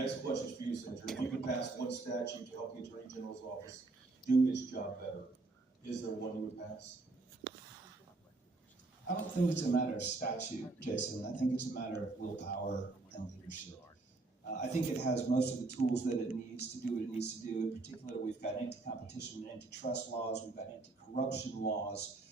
Next question is for you, Senator. If you could pass one statute to help the Attorney General's office do its job better, is there one you would pass? I don't think it's a matter of statute, Jason. I think it's a matter of willpower and leadership. I think it has most of the tools that it needs to do what it needs to do. In particular, we've got anti-competition and antitrust laws. We've got anti-corruption laws.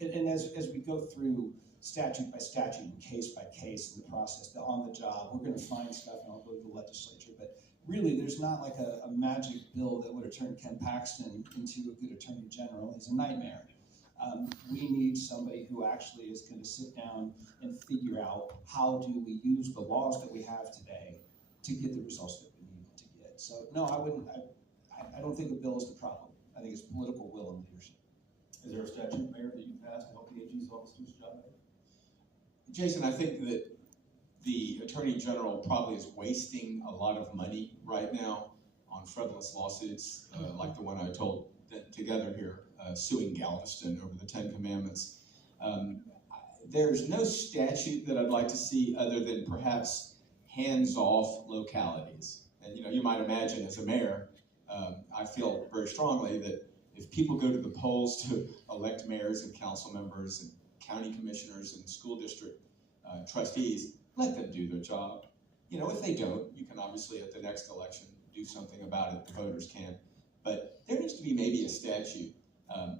And as we go through statute by statute and case by case in the process, on the job, we're going to find stuff, and I'll go to the legislature. But really, there's not like a magic bill that would have turned Ken Paxton into a good attorney general. He's a nightmare. We need somebody who actually is going to sit down and figure out how do we use the laws that we have today to get the results that we need to get. So no, I don't think a bill is the problem. I think it's political will and leadership. Is there a statute, Mayor, that you passed to help the AG's office do its job better? Jason, I think that the Attorney General probably is wasting a lot of money right now on frivolous lawsuits like the one I told together here, suing Galveston over the 10 Commandments. There's no statute that I'd like to see other than perhaps hands-off localities. And you might imagine as a mayor, I feel very strongly that if people go to the polls to elect mayors and council members and county commissioners and school district trustees, let them do their job. If they don't, you can obviously at the next election do something about it, the voters can. But there needs to be maybe a statute,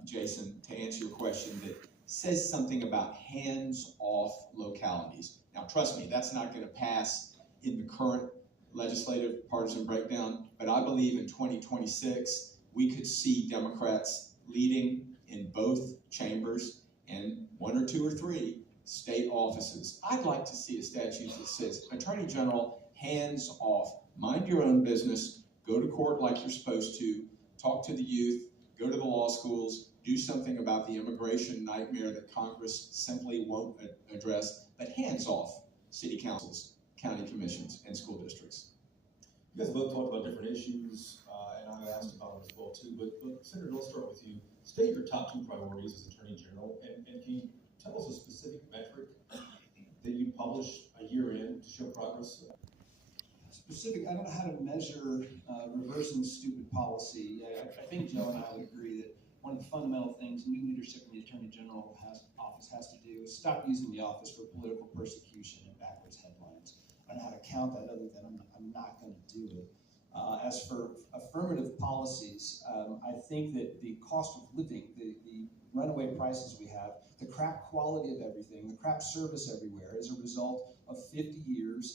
Jason, to answer your question, that says something about hands-off localities. Now, trust me, that's not going to pass in the current legislative partisan breakdown, but I believe in 2026, we could see Democrats leading in both chambers and 1 or 2 or 3 state offices. I'd like to see a statute that says, Attorney General, hands off, mind your own business, go to court like you're supposed to, talk to the youth, go to the law schools, do something about the immigration nightmare that Congress simply won't address, but hands off city councils, county commissions, and school districts. You guys both talked about different issues, and I asked about it as well too, but Senator, let's start with you. State your top 2 priorities as Attorney General, and can you tell us a specific metric that you publish a year in to show progress? Specific, I don't know how to measure reversing stupid policy. I think Joe and I would agree that one of the fundamental things new leadership in the Attorney General office has to do is stop using the office for political persecution and backwards headlines. I don't know how to count that other than I'm not going to do it. As for affirmative policies, I think that the cost of living, the runaway prices we have, the crap quality of everything, the crap service everywhere is a result of 50 years